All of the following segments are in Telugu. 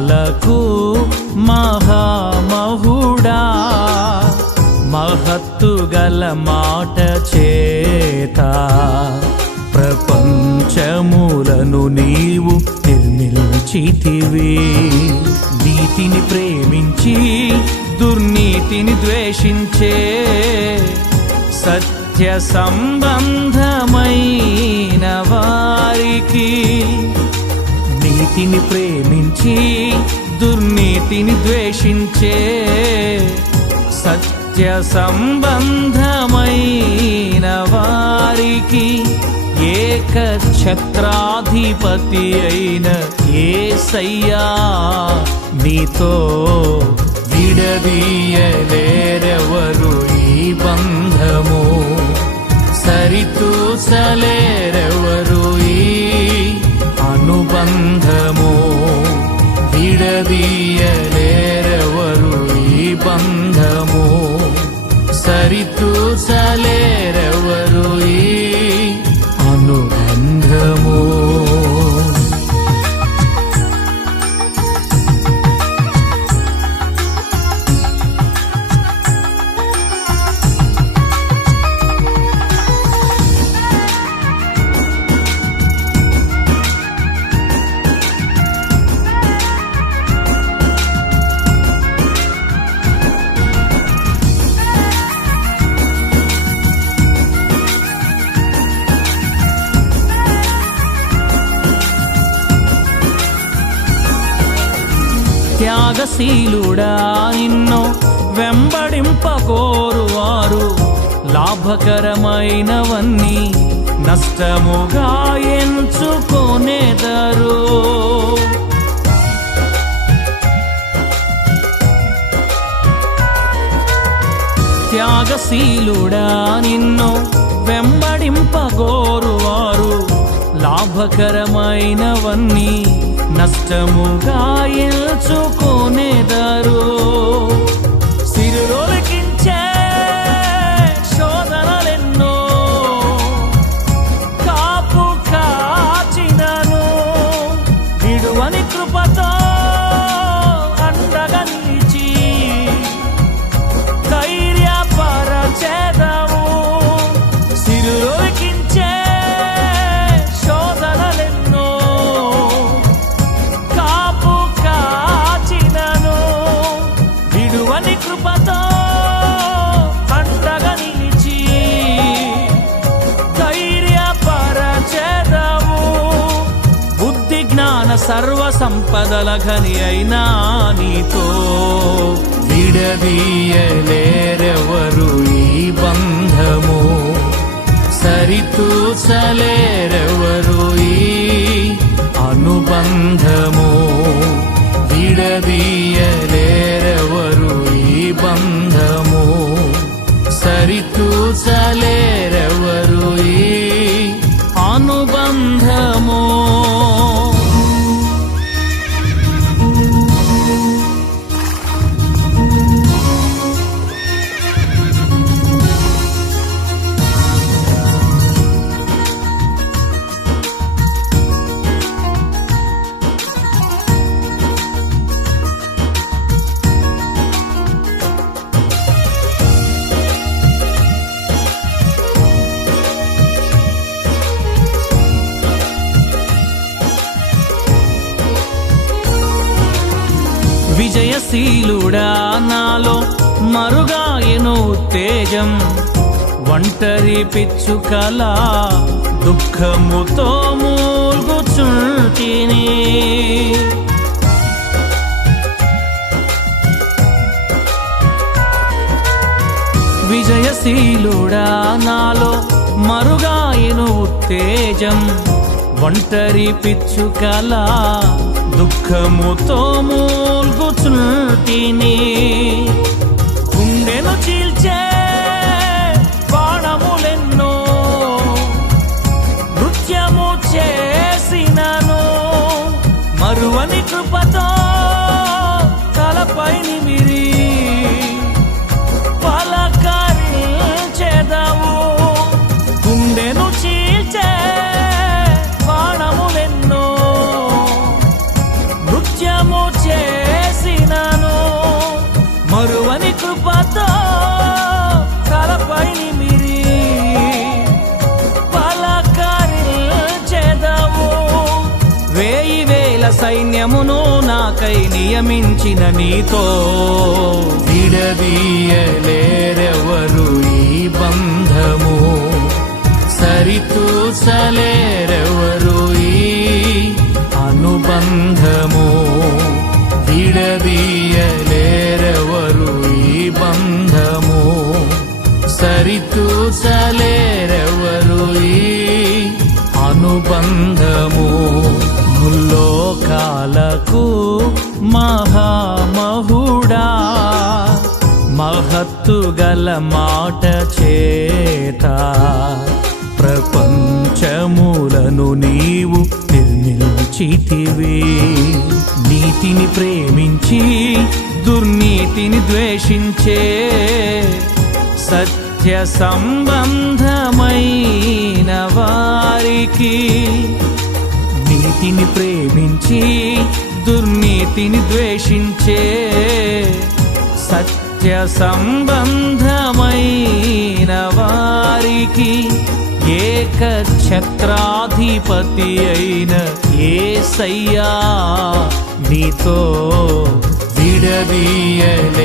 యుగాలకు మహామహుడా, మహత్తు గల మాట చేత ప్రపంచములను నీవు నిర్మించితివి. నీతిని ప్రేమించి దుర్నీతిని ద్వేషించే సత్య సంబంధమైన వారికి, నీతిని ప్రేమించి దుర్నీతిని ద్వేషించే సత్య సంబంధమైన వారికి ఏక ఛత్రాధిపతి అయిన యేసయ్యా నీతో విడదీయలేరెవరు ఈ బంధము, సరితూచలేరెవరు ఈ అనుబంధము, విడదీయలేరెవరు ఈ బంధము, సరితూచలేరెవరు ఈ అనుబంధము. త్యాగశీలుడా, నిన్ను వెంబడింపకోరువారు లాభకరమైనవన్నీ నష్టముగా ఎంచుకొనేదరు. త్యాగశీలుడా, నిన్ను వెంబడింపకోరువారు లాభకరమైనవన్నీ నష్టముగా ఎంచుకొనేదరు. సిరులొలికించే శోధనలెన్నో కాపు కాచినను, విడువని కృపతో అండగా నిలిచి ధైర్యపరచెదవు. సిరులొలికించే కృపతో అండగా నిలిచి ధైర్యపరచెదవు. బుద్ధి జ్ఞాన సర్వ సంపదల ఘని అయినా నీతో విడదీయలేరెవరు ఈ బంధము, సరితూచలేరెవరు ఈ అనుబంధము, విడదీయలేరెవరు ఈ బంధము, సరితూచలేరెవరు ఈ అనుబంధము. విజయశీలుడా, నాలో మరుగాయను ఉత్తేజం, ఒంటరి పిచ్చుకలా దుఃఖముతో మూల్గుచుంటిని. విజయశీలుడా, నాలో మరుగాయను ఉత్తేజం, ఒంటరి పిచ్చుకలా దుఃఖముతో మూల్గుచుంటిని. గుండెను చీల్చే బాణములెన్నో నృత్యము చేసినను, మరువని కృపతో తలపై నిమిరి పలకరించెదవు. గుండెను చీల్చే బాణములెన్నో నృత్యము చే నాకై నియమించిన నీతో విడదీయలేరెవరు ఈ బంధము, సరితూచలేరెవరు ఈ అనుబంధము. విడదీయలేరెవరు ఈ బంధము, సరితూచలేరెవరు ఈ అనుబంధము. ముల్లోకాలకు మహామహుడా, మహత్తు గల మాట చేత ప్రపంచములను నీవు నిర్మించితివి. నీతిని ప్రేమించి దుర్నీతిని ద్వేషించే సత్య సంబంధమైన వారికి, నీతిని ప్రేమించి దుర్నీతిని ద్వేషించే సత్య సంబంధమైన వారికి ఏక ఛత్రాధిపతి అయిన యేసయ్యా నీతో విడదీయలేరెవరు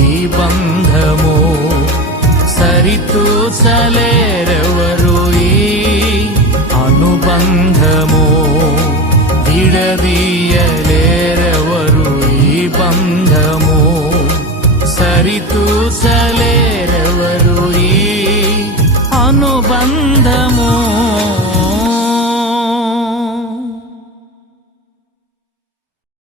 ఈ బంధము, సరితూచలేరెవరు